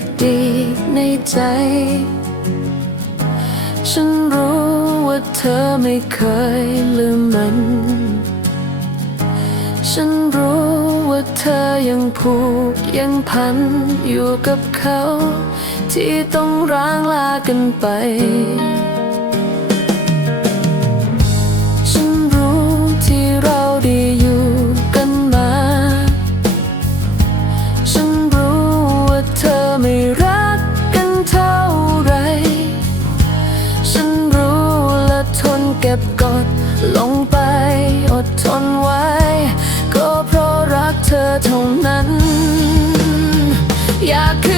อดีตในใจ ฉันรู้ว่าเธอไม่เคยลืมมัน ฉันรู้ว่าเธอยังผูกยังพันอยู่กับเขา ที่ต้องร้างลากันไป เก็บกดลงไปอดทนไว้ ก็เพราะรักเธอเท่านั้น อยากคือ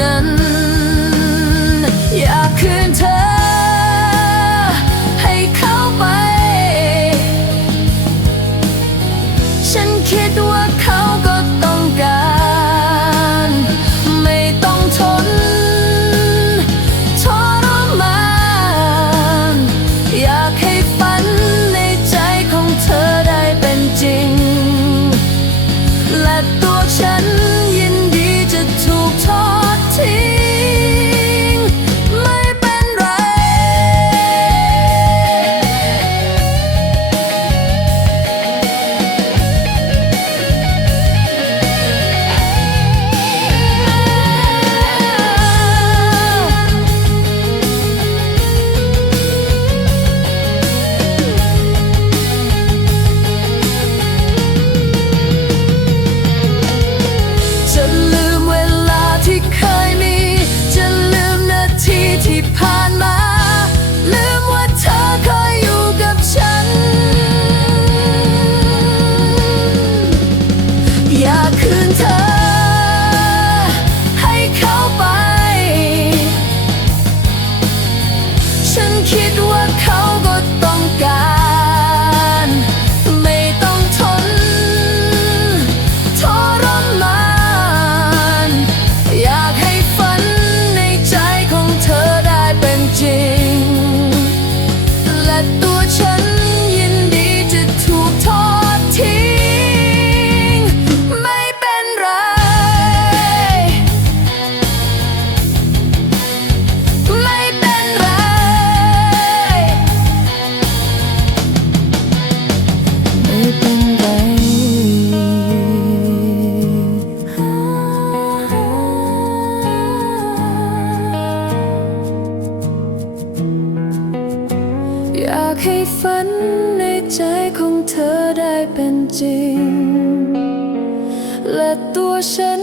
นั้น อยากคืนเธอ ให้เขาไป ฉันคิดว่าเขาก็ต้องการ ไม่ต้องทนทรมานอยากให้ฝันในใจของเธอได้เป็นจริง และตัวฉัน อยากให้ฝันในใจของเธอได้เป็นจริง และตัวฉัน